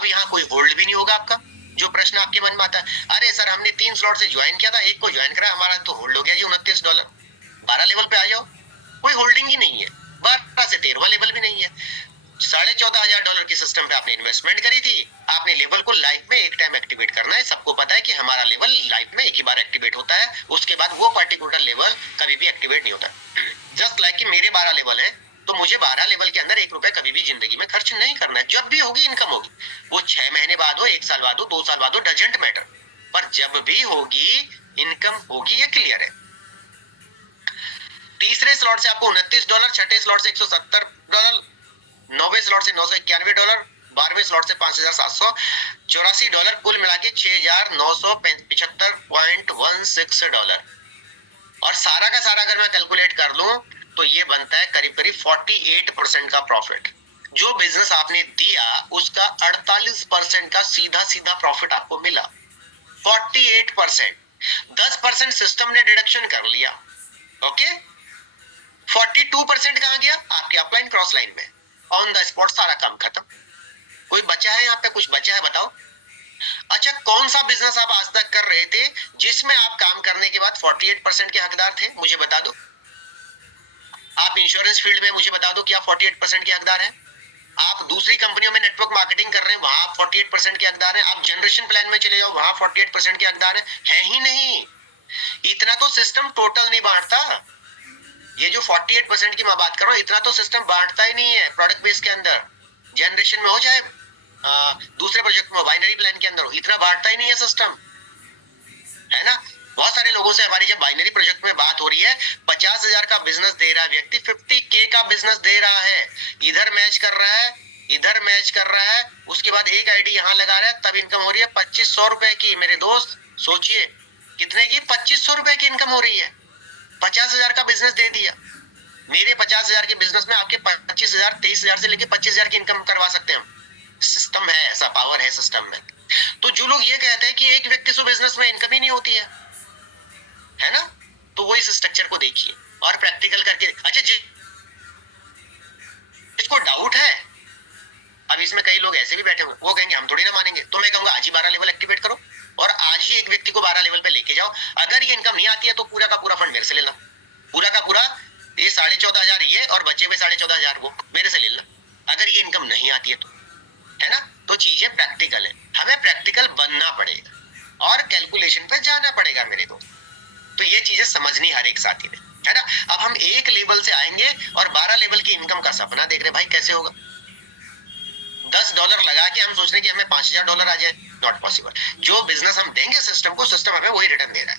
अब यहाँ कोई होल्ड भी नहीं होगा आपका। जो प्रश्न आपके मन में आता है, अरे सर हमने 3 स्लॉट से ज्वाइन किया था, एक को ज्वाइन करा, हमारा तो होल्ड हो गया जी $29, 12 लेवल पे आ जाओ। कोई होल्डिंग ही नहीं है, 12 से 13वां लेवल भी नहीं है। $14,500 के सिस्टम पे आपने इन्वेस्टमेंट करी थी, आपने लेवल को लाइफ में एक टाइम एक्टिवेट करना है। सबको पता है कि हमारा लेवल लाइफ में एक ही बार एक्टिवेट होता है, उसके बाद वो पर्टिकुलर लेवल कभी भी एक्टिवेट नहीं होता। जस्ट लाइक कि मेरे 12 लेवल है, तो मुझे 12 लेवल के अंदर 1 रुपए कभी भी जिंदगी में खर्च नहीं करना है। जब भी होगी इनकम होगी, वो 6 महीने बाद हो, 1 साल बाद हो, 2 साल बाद हो, डजेंट मैटर, पर जब भी होगी इनकम होगी, ये क्लियर है। तीसरे स्लॉट से आपको $29, छठे स्लॉट से $170, 9वें स्लॉट से $991, 12वें स्लॉट से $5,784, कुल मिला के $6,975.16। और सारा का सारा अगर मैं कैलकुलेट कर लूं तो ये बनता है करीब करीब 48% का प्रॉफिट। जो बिजनेस आपने दिया उसका 48% का सीधा सीधा प्रॉफिट आपको मिला। 48%, 10% सिस्टम ने डिडक्शन कर लिया, ओके। 42% कहां गया? आपके अपलाइन क्रॉस लाइन में, ऑन द स्पॉट सारा काम खत्म। कोई बचा है यहाँ पे? कुछ बचा है बताओ। अच्छा, कौन सा बिजनेस आप आज तक कर रहे थे जिसमें आप काम करने के बाद 48% के हकदार थे? मुझे बता दो। आप इंश्योरेंस फील्ड में, मुझे बता दो कि आप 48% के हकदार हैं। आप दूसरी कंपनियों में नेटवर्क मार्केटिंग कर रहे हैं, वहां आप 48% के हकदार हैं। आप जनरेशन प्लान में चले जाओ, वहां 48% के हकदार हैं। है ही नहीं। इतना तो सिस्टम टोटल नहीं बांटता। ये जो 48% की मैं बात कर रहा हूँ, इतना तो सिस्टम बांटता ही नहीं है प्रोडक्ट बेस के अंदर। जनरेशन में हो चाहे दूसरे प्रोजेक्ट में, बाइनरी प्लान के अंदर हो, इतना बांटता ही नहीं है सिस्टम, है ना। बहुत सारे लोगों से हमारी जब बाइनरी प्रोजेक्ट में बात हो रही है, 50,000 का बिजनेस दे रहा है व्यक्ति, 50K का बिजनेस दे रहा है, इधर मैच कर रहा है, इधर मैच कर रहा है, उसके बाद एक आईडी यहाँ लगा रहा है, तब इनकम हो रही है 2500 रुपए की। मेरे दोस्त सोचिए, कितने की? 2500 रुपए की इनकम हो रही है। 50,000 का बिजनेस दे दिया। मेरे 50,000 के बिजनेस में आपके 25,000, 23,000 से लेके 25,000 की इनकम करवा सकते हैं हम। सिस्टम है ऐसा, पावर है सिस्टम में। तो जो लोग ये कहते हैं कि एक व्यक्ति से बिजनेस में इनकम ही नहीं होती है ना, तो वो इस स्ट्रक्चर को देखिए और प्रैक्टिकल करके। अच्छा, जिसको डाउट है, अब इसमें कई लोग ऐसे भी बैठे हुए, वो कहेंगे हम थोड़ी ना मानेंगे, तो मैं कहूंगा आज ही 12 लेवल एक्टिवेट करो और आज ही एक व्यक्ति को 12 लेवल पे लेके जाओ। अगर ये इनकम नहीं आती है तो पूरा का पूरा फंड मेरे से लेना, पूरा का पूरा, ये 14,500 ये और बचे हुए 14,500 वो मेरे से ले लेना, अगर ये इनकम नहीं आती है तो, है ना। तो चीजें प्रैक्टिकल है, हमें प्रैक्टिकल बनना पड़ेगा और कैलकुलेशन पे जाना पड़ेगा मेरे दोस्त। तो ये चीजें समझनी हर एक साथी ने, है ना। अब हम एक लेवल से आएंगे और 12 लेवल की इनकम का सपना देख रहे, भाई कैसे होगा? $10 लगा के हम सोच रहे हैं कि हमें $5,000 आ जाए, नॉट पॉसिबल। जो बिजनेस हम देंगे सिस्टम को, सिस्टम हमें वही रिटर्न दे रहा है।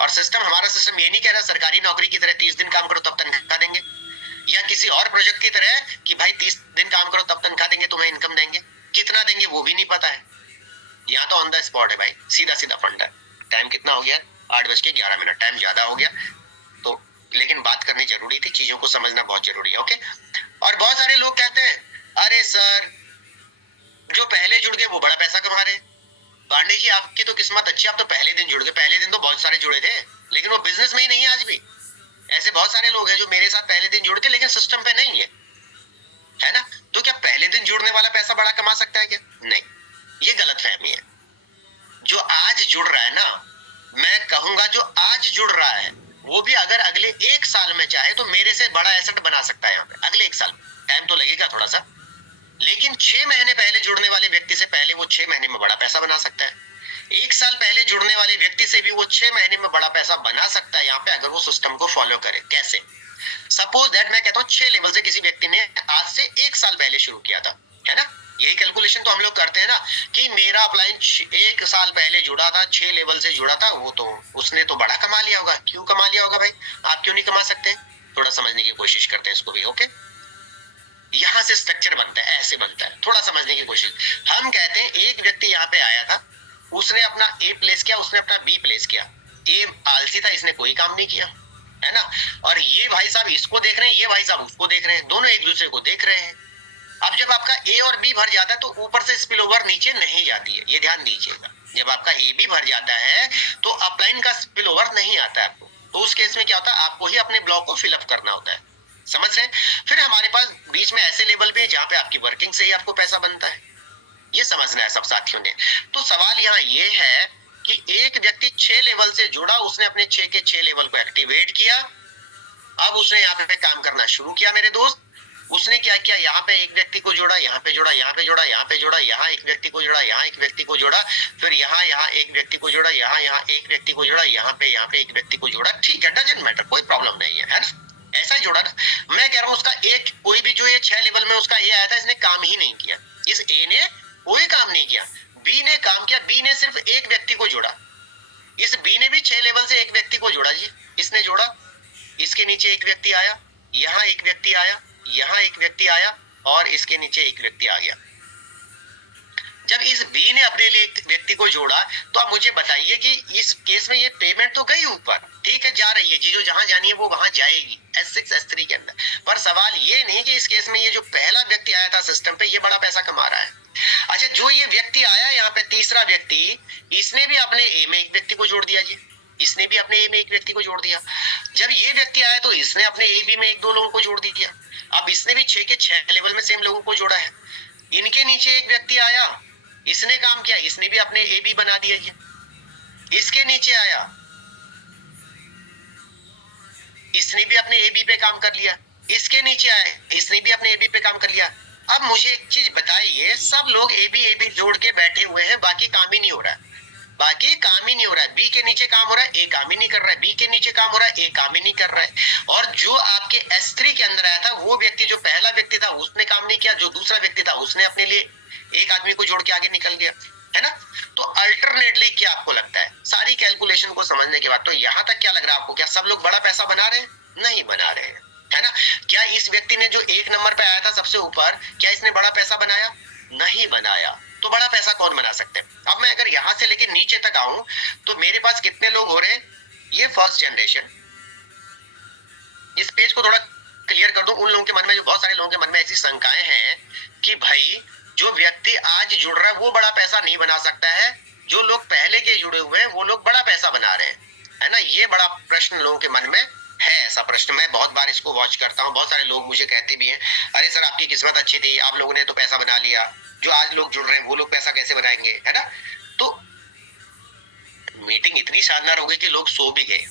और सिस्टम, हमारा सिस्टम ये नहीं कह रहा सरकारी नौकरी की तरह 30 दिन काम करो तब तनख्वाह देंगे, या किसी और प्रोजेक्ट की तरह कि भाई 30 दिन काम करो तब तनख्वाह देंगे, तुम्हें इनकम देंगे। कितना देंगे वो भी नहीं पता है। यहाँ तो ऑन द स्पॉट है भाई, सीधा सीधा फंड है। टाइम कितना हो गया? 8:11, टाइम ज्यादा हो गया तो, लेकिन बात करनी जरूरी थी, चीजों को समझना बहुत जरूरी है, ओके। और बहुत सारे लोग कहते हैं अरे सर जो पहले जुड़ गए वो बड़ा पैसा कमा रहे। पांडे जी आपकी तो किस्मत अच्छी, आप तो पहले दिन जुड़ गए। पहले दिन तो बहुत सारे जुड़े थे लेकिन वो बिजनेस में ही नहीं है आज भी। ऐसे बहुत सारे लोग हैं जो मेरे साथ पहले दिन जुड़ के लेकिन सिस्टम पे नहीं है ना। तो क्या पहले दिन जुड़ने वाला पैसा बड़ा कमा सकता है क्या? नहीं, ये गलत फहमी है। जो आज जुड़ रहा है ना, मैं कहूंगा जो आज जुड़ रहा है वो भी अगर अगले 1 साल में चाहे तो मेरे से बड़ा एसेट बना सकता है यहाँ पे। अगले 1 साल, टाइम तो लगेगा थोड़ा सा, लेकिन 6 महीने पहले जुड़ने वाले व्यक्ति से पहले वो 6 महीने में बड़ा पैसा बना सकता है। 1 साल पहले जुड़ने वाले व्यक्ति से भी वो 6 महीने में बड़ा पैसा बना सकता है यहाँ पे, अगर वो सिस्टम को फॉलो करे। कैसे? सपोज दैट मैं कहता हूँ 6 लेवल से किसी व्यक्ति ने आज से 1 साल पहले शुरू किया था, है ना। यही कैलकुलेशन तो हम लोग करते हैं ना कि मेरा अपलाइन 1 साल पहले जुड़ा था, 6 लेवल से जुड़ा था, वो तो उसने तो बड़ा कमा लिया होगा। क्यों कमा लिया होगा भाई? आप क्यों नहीं कमा सकते? थोड़ा समझने की कोशिश करते हैं इसको भी, ओके। यहां से स्ट्रक्चर बनता है, ऐसे बनता है, थोड़ा समझने की कोशिश। हम कहते हैं एक व्यक्ति यहाँ पे आया था, उसने अपना ए प्लेस किया, उसने अपना बी प्लेस किया। ए आलसी था, इसने कोई काम नहीं किया, है ना। और ये भाई साहब इसको देख रहे हैं, ये भाई साहब उसको देख रहे हैं, दोनों एक दूसरे को देख रहे हैं। अब जब आपका ए और बी भर जाता है तो ऊपर से स्पिल ओवर नीचे नहीं जाती है, ये ध्यान दीजिएगा। जब आपका ए बी भर जाता है तो अपलाइन का स्पिल ओवर नहीं आता है आपको। तो उस केस में क्या होता है? आपको ही अपने ब्लॉक को फिलअप करना होता है, समझ रहे हैं। फिर हमारे पास बीच में ऐसे लेवल भी है जहां पे आपकी वर्किंग से ही आपको पैसा बनता है। ये समझना है सब साथियों ने। तो सवाल यहाँ ये है कि एक व्यक्ति 6 लेवल से जुड़ा, उसने अपने 6 के 6 लेवल को एक्टिवेट किया, अब उसने यहाँ पे काम करना शुरू किया मेरे दोस्त। उसने क्या किया, यहाँ पे एक व्यक्ति को जोड़ा, यहाँ पे जोड़ा, यहाँ पे जोड़ा, यहाँ पे जोड़ा, यहाँ एक व्यक्ति को जोड़ा, यहाँ एक व्यक्ति को जोड़ा, फिर यहाँ एक व्यक्ति को जोड़ा, यहाँ एक व्यक्ति को जोड़ा, यहाँ पे एक व्यक्ति को जोड़ा। ठीक है, डजंट मैटर, कोई प्रॉब्लम नहीं है ना, ऐसा जोड़ा ना। मैं कह रहा हूँ उसका एक कोई भी जो ये 6 लेवल में उसका ए आया था, इसने काम ही नहीं किया। इस ए ने कोई काम नहीं किया, बी ने काम किया। बी ने सिर्फ एक व्यक्ति को जोड़ा, इस बी ने भी 6 लेवल से एक व्यक्ति को जोड़ा जी, इसने जोड़ा। इसके नीचे एक व्यक्ति आया, यहाँ एक व्यक्ति आया, यहाँ एक व्यक्ति आया, और इसके नीचे एक व्यक्ति आ गया। जब इस बी ने अपने लिए एक व्यक्ति को जोड़ा, तो आप मुझे बताइए कि इस केस में ये पेमेंट तो गई ऊपर, ठीक है, जा रही है जी, जो जहां जानी है वो वहां जाएगी S6 S3 के अंदर। पर सवाल ये नहीं कि इस केस में ये जो पहला व्यक्ति आया था सिस्टम पे, ये बड़ा पैसा कमा रहा है। अच्छा, जो ये व्यक्ति आया यहाँ पे तीसरा व्यक्ति, इसने भी अपने ए में एक व्यक्ति को जोड़ दिया जी, इसने भी अपने ए में एक व्यक्ति को जोड़ दिया। जब ये व्यक्ति आया तो इसने अपने ए बी में एक दो लोगों को जोड़ दिया। अब इसने भी 6 के 6 लेवल में सेम लोगों को जोड़ा है। इनके नीचे एक व्यक्ति आया, इसने काम किया, इसने भी अपने ए बी बना दिया जी। इसके नीचे आया, इसने भी अपने ए बी पे काम कर लिया। इसके नीचे आए, इसने भी अपने ए बी पे काम कर लिया। अब मुझे एक चीज बताइए, सब लोग ए बी जोड़ के बैठे हुए हैं, बाकी काम ही नहीं हो रहा है, बाकी काम ही नहीं हो रहा है। बी के नीचे काम हो रहा है, ए काम ही नहीं कर रहा है, बी के नीचे काम हो रहा है, ए काम ही नहीं कर रहा है। और जो आपके S3 के अंदर आया था, वो व्यक्ति जो पहला व्यक्ति था उसने काम नहीं किया, जो दूसरा व्यक्ति था उसने अपने लिए एक आदमी को जोड़ के आगे निकल गया, है ना। तो अल्टरनेटली क्या आपको लगता है, सारी कैलकुलेशन को समझने के बाद, तो यहाँ तक क्या लग रहा है आपको, क्या सब लोग बड़ा पैसा बना रहे हैं? नहीं बना रहे हैं, है ना। क्या इस व्यक्ति ने जो एक नंबर पे आया था सबसे ऊपर, क्या इसने बड़ा पैसा बनाया? नहीं बनाया। तो बड़ा पैसा कौन बना सकते हैं? अब मैं अगर यहां से लेके नीचे तक आऊं, तो मेरे पास कितने लोग हो रहे हैं? ये फर्स्ट जनरेशन। इस पेज को थोड़ा क्लियर कर दूं उन लोगों के मन में, जो बहुत सारे लोगों के मन में ऐसी शंकाएं हैं कि भाई जो व्यक्ति आज जुड़ रहा है वो बड़ा पैसा नहीं बना सकता है, जो लोग पहले के जुड़े हुए हैं वो लोग बड़ा पैसा बना रहे हैं, है ना। ये बड़ा प्रश्न लोगों के मन में है, ऐसा प्रश्न मैं बहुत बार इसको वॉच करता हूँ। बहुत सारे लोग मुझे कहते भी हैं, अरे सर आपकी किस्मत अच्छी थी, आप लोगों ने तो पैसा बना लिया, जो आज लोग जुड़ रहे हैं वो लोग पैसा कैसे बनाएंगे, है ना। तो मीटिंग इतनी शानदार हो गई कि लोग सो भी गए,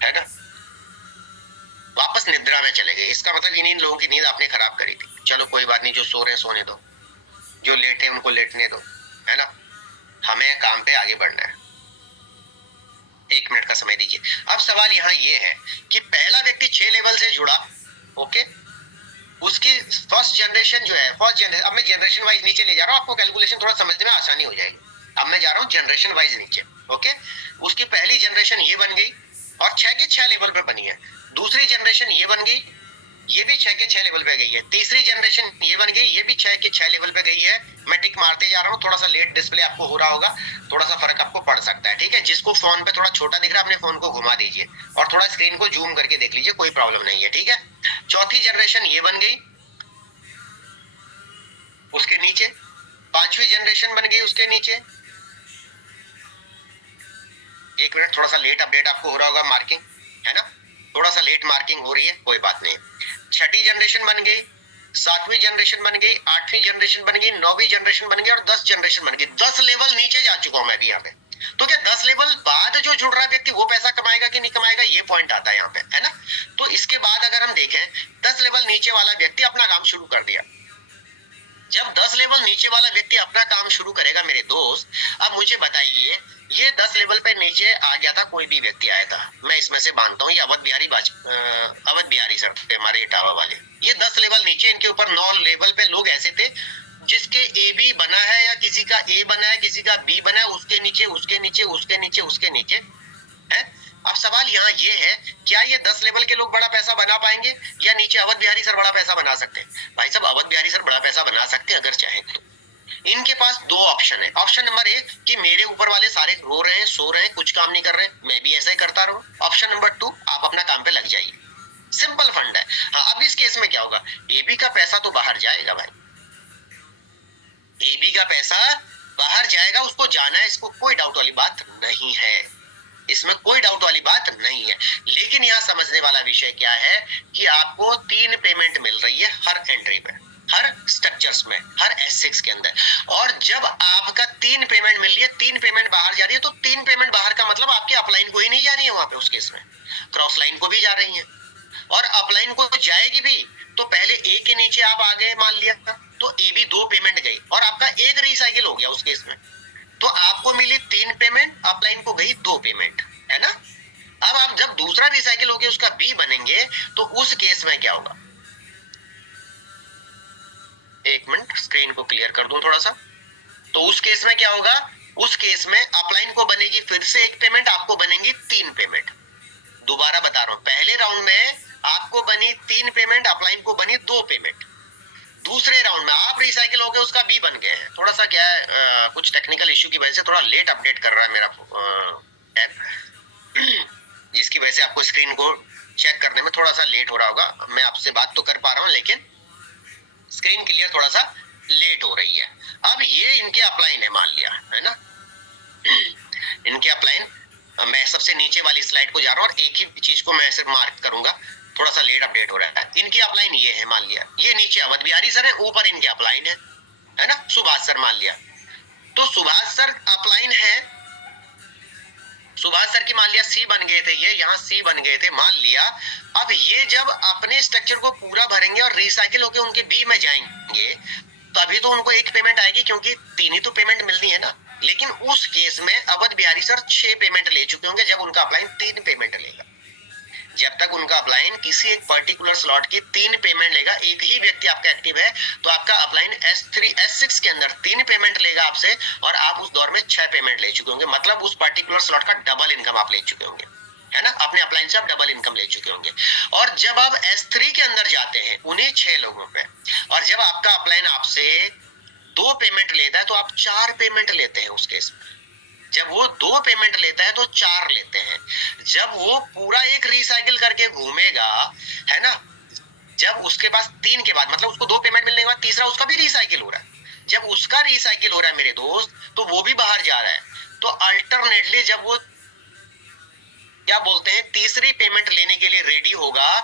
है ना, वापस निद्रा में चले गए। इसका मतलब इन्हीं लोगों की नींद आपने खराब करी थी। चलो कोई बात नहीं, जो सो रहे हैं सोने दो, जो लेटे हैं उनको लेटने दो, है ना। हमें काम पे आगे बढ़ना है। 1 मिनट का समय दीजिए। अब सवाल यहाँ ये है कि पहला व्यक्ति 6 लेवल से जुड़ा, ओके, उसकी फर्स्ट जनरेशन जो है, फर्स्ट जनरेशन, अब मैं जनरेशन वाइज नीचे ले जा रहा हूँ, आपको कैलकुलेशन थोड़ा समझने में आसानी हो जाएगी। अब मैं जा रहा हूँ जनरेशन वाइज नीचे, ओके। उसकी पहली जनरेशन ये बन गई और 6 के 6 लेवल पे बनी है। दूसरी जनरेशन ये बन गई, ये भी 6 के 6 लेवल पे गई है। तीसरी जनरेशन ये बन गई, ये भी 6 के 6 लेवल पे गई है। मैं टिक मारते जा रहा हूँ, थोड़ा सा लेट डिस्प्ले आपको हो रहा होगा, थोड़ा सा फर्क आपको पड़ सकता है, ठीक है। जिसको फोन पे थोड़ा छोटा दिख रहा है, अपने फोन को घुमा दीजिए और थोड़ा स्क्रीन को जूम करके देख लीजिए, कोई प्रॉब्लम नहीं है, ठीक है। चौथी जनरेशन ये बन गई, उसके नीचे पांचवी जनरेशन बन गई, उसके नीचे। एक मिनट, थोड़ा सा लेट अपडेट आपको हो रहा होगा, मार्किंग, है ना, थोड़ा सा लेट मार्किंग हो रही है, कोई बात नहीं। छठी जनरेशन बन गई, सातवीं जनरेशन बन गई, आठवीं जनरेशन बन गई, नौवीं जनरेशन बन गई और 10 जनरेशन बन गई। 10 लेवल नीचे जा चुका हूं मैं भी यहाँ पे। तो क्या 10 लेवल बाद जो जुड़ रहा है व्यक्ति वो पैसा कमाएगा कि नहीं कमाएगा, ये पॉइंट आता है यहाँ पे, है ना। तो इसके बाद अगर हम देखें, 10 लेवल नीचे वाला व्यक्ति अपना काम शुरू कर दिया। जब 10 लेवल नीचे वाला व्यक्ति अपना काम शुरू करेगा मेरे दोस्त, अब मुझे बताइए, ये 10 लेवल पे नीचे आ गया था, कोई भी व्यक्ति आया था, मैं इसमें से मानता हूँ ये अवध बिहारी सर थे हमारे इटावा वाले। ये 10 लेवल नीचे, इनके ऊपर 9 लेवल पे लोग ऐसे थे जिसके ए बी बना है, या किसी का ए बना है, किसी का बी बना है, उसके नीचे उसके नीचे उसके नीचे उसके नीचे है। अब सवाल यहाँ ये है, क्या ये 10 लेवल के लोग बड़ा पैसा बना पाएंगे, या नीचे अवध बिहारी सर बड़ा पैसा बना सकते हैं? भाई साहब, अवध बिहारी सर बड़ा पैसा बना सकते हैं अगर चाहें तो। इनके पास 2 ऑप्शन है। ऑप्शन नंबर 1 कि मेरे ऊपर वाले सारे रो रहे हैं, सो रहे हैं, कुछ काम नहीं कर रहे, मैं भी ऐसा ही करता रहूं। ऑप्शन नंबर 2, आप अपना काम पे लग जाइए, सिंपल फंड है। हाँ, अब इस केस में क्या होगा, एबी का पैसा तो बाहर जाएगा भाई, एबी का पैसा बाहर जाएगा, उसको जाना है, इसको कोई डाउट वाली बात नहीं है, इसमें कोई डाउट वाली बात नहीं है। लेकिन यहाँ समझने वाला विषय क्या है कि आपको 3 पेमेंट मिल रही है हर एंट्री पे। हर स्ट्रक्चर्स में, हर S6 के अंदर। और जब आपका 3 पेमेंट मिल रही है, 3 पेमेंट बाहर जा रही है, तो 3 पेमेंट बाहर का मतलब आपके अपलाइन को ही नहीं जा रही है वहां पे, उस केस में क्रॉस लाइन को भी जा रही है। और अपलाइन को जाएगी भी तो पहले ए के नीचे आप आ गए मान लिया, तो ए भी 2 पेमेंट गई और आपका एक रिसाइकिल हो गया उस केस में। तो आपको मिली 3 पेमेंट, अपलाइन को गई 2 पेमेंट, है ना। अब आप जब दूसरा रिसाइकिल हो गया उसका बी बनेंगे, तो उस केस में क्या होगा, एक मिनट स्क्रीन को क्लियर कर दूं थोड़ा सा। तो उस केस में क्या होगा, उस केस में अपलाइन को बनेगी फिर से 1 पेमेंट, आपको बनेंगी 3 पेमेंट। दोबारा बता रहा हूं, पहले राउंड में आपको बनी 3 पेमेंट, अपलाइन को बनी 2 पेमेंट। दूसरे राउंड में आप रिसाइकिल हो गए, उसका बी बन गए हैं। थोड़ा सा क्या है, कुछ टेक्निकल इश्यू की वजह से थोड़ा लेट अपडेट कर रहा है मेरा ऐप, जिसकी वजह से आपको स्क्रीन को चेक करने में थोड़ा सा लेट हो रहा होगा। मैं आपसे बात तो कर पा रहा हूं लेकिन स्क्रीन क्लियर थोड़ा सा लेट हो रही है। अब ये इनके अपलाइन है मान लिया, है ना। इनके अपलाइन, मैं सबसे नीचे वाली स्लाइड को जा रहा हूँ और एक ही चीज को मैं ऐसे मार्क करूंगा, थोड़ा सा लेट अपडेट हो रहा है। इनकी अपलाइन ये है मान लिया, ये नीचे अवध बिहारी सर है, ऊपर इनके अपलाइन है ना, सुभाष सर मान लिया। तो सुभाष सर अपलाइन है, सुभाष सर की मान लिया सी बन गए थे, ये यहाँ सी बन गए थे मान लिया। अब ये जब अपने स्ट्रक्चर को पूरा भरेंगे और रिसाइकिल होकर उनके बी में जाएंगे, तभी तो उनको 1 पेमेंट आएगी, क्योंकि 3 ही तो पेमेंट मिलनी है ना। लेकिन उस केस में अवध बिहारी सर 6 पेमेंट ले चुके होंगे जब उनका अपलाइन 3 पेमेंट लेगा। जब तक उनका अपलाइन किसी एक पर्टिकुलर स्लॉट की 3 पेमेंट लेगा, एक ही व्यक्ति आपका एक्टिव है, तो आपका अपलाइन S3 S6 के अंदर 3 पेमेंट लेगा आपसे, और आप उस दौर में 6 पेमेंट ले चुके होंगे। मतलब उस पर्टिकुलर स्लॉट का डबल इनकम आप ले चुके होंगे, है ना। अपने अपलाइन से आप डबल इनकम ले चुके होंगे। और जब आप S3 के अंदर जाते हैं उन्हीं 6 लोगों पे, और जब आपका अपलाइन आपसे 2 पेमेंट लेता है, तो आप 4 पेमेंट लेते हैं उस केस में। जब वो 2 पेमेंट लेता है तो 4 लेते हैं। जब वो पूरा एक रिसाइकिल करके घूमेगा, है ना, जब उसके पास 3 के बाद, मतलब उसको 2 पेमेंट मिलने के बाद तीसरा उसका भी रिसाइकिल हो रहा है। जब उसका रिसाइकिल हो रहा है मेरे दोस्त, तो वो भी बाहर जा रहा है। तो अल्टरनेटली जब वो क्या बोलते हैं तीसरी पेमेंट लेने के लिए रेडी होगा,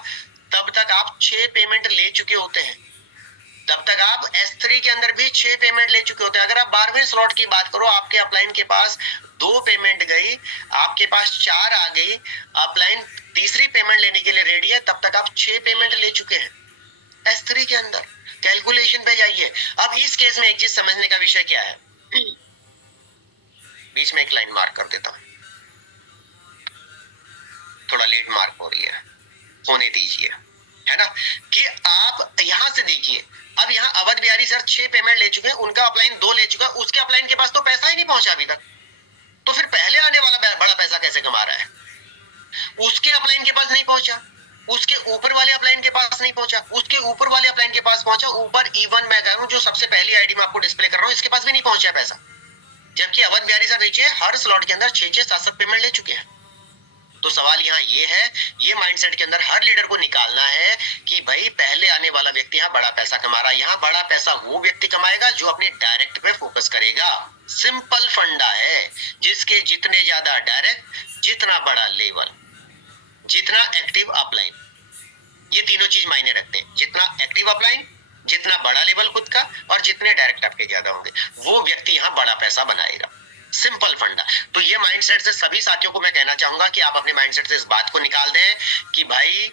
तब तक आप 6 पेमेंट ले चुके होते हैं। तब तक आप S3 के अंदर भी 6 पेमेंट ले चुके होते हैं। अगर आप 12वें स्लॉट की बात करो, आपके अपलाइन के पास 2 पेमेंट गई, आपके पास 4 आ गई, अपलाइन तीसरी पेमेंट लेने के लिए रेडी है, तब तक आप 6 पेमेंट ले चुके हैं S3 के अंदर। कैलकुलेशन पे जाइए। अब इस केस में एक चीज समझने का विषय क्या है, बीच में एक लाइन मार्क कर देता हूं, थोड़ा लेट मार्क हो रही है, होने दीजिए, है ना। कि आप यहां से देखिए, अब यहाँ अवध बिहारी सर 6 पेमेंट ले चुके हैं, उनका अपलाइन 2 ले चुका है, उसके अपलाइन के पास तो पैसा ही नहीं पहुंचा अभी तक। तो फिर पहले आने वाला बड़ा पैसा कैसे कमा रहा है, उसके अपलाइन के पास नहीं पहुंचा, उसके ऊपर वाले अपलाइन के पास नहीं पहुंचा, उसके ऊपर वाले अपलाइन के पास पहुंचा, ऊपर E1 मैं कह रहा हूं, जो सबसे पहली आईडी में आपको डिस्प्ले कर रहा हूं, इसके पास भी नहीं पहुंचा पैसा। जबकि अवध बिहारी सर नीचे हर स्लॉट के अंदर 6-6 7-7 पेमेंट ले चुके हैं। तो सवाल यहाँ ये है, ये माइंडसेट के अंदर हर लीडर को निकालना है कि भाई पहले आने वाला व्यक्ति यहाँ बड़ा पैसा कमा रहा है। यहाँ बड़ा पैसा वो व्यक्ति कमाएगा जो अपने डायरेक्ट पे फोकस करेगा। सिंपल फंडा है, जिसके जितने ज्यादा डायरेक्ट, जितना बड़ा लेवल, जितना एक्टिव अपलाइन, ये तीनों चीज मायने रखते हैं। जितना एक्टिव अपलाइन, जितना बड़ा लेवल खुद का, और जितने डायरेक्ट आपके ज्यादा होंगे, वो व्यक्ति यहाँ बड़ा पैसा बनाएगा। सिंपल फंडा। तो ये माइंडसेट से सभी साथियों को मैं कहना चाहूंगा कि आप अपने माइंडसेट से इस बात को निकाल दें कि भाई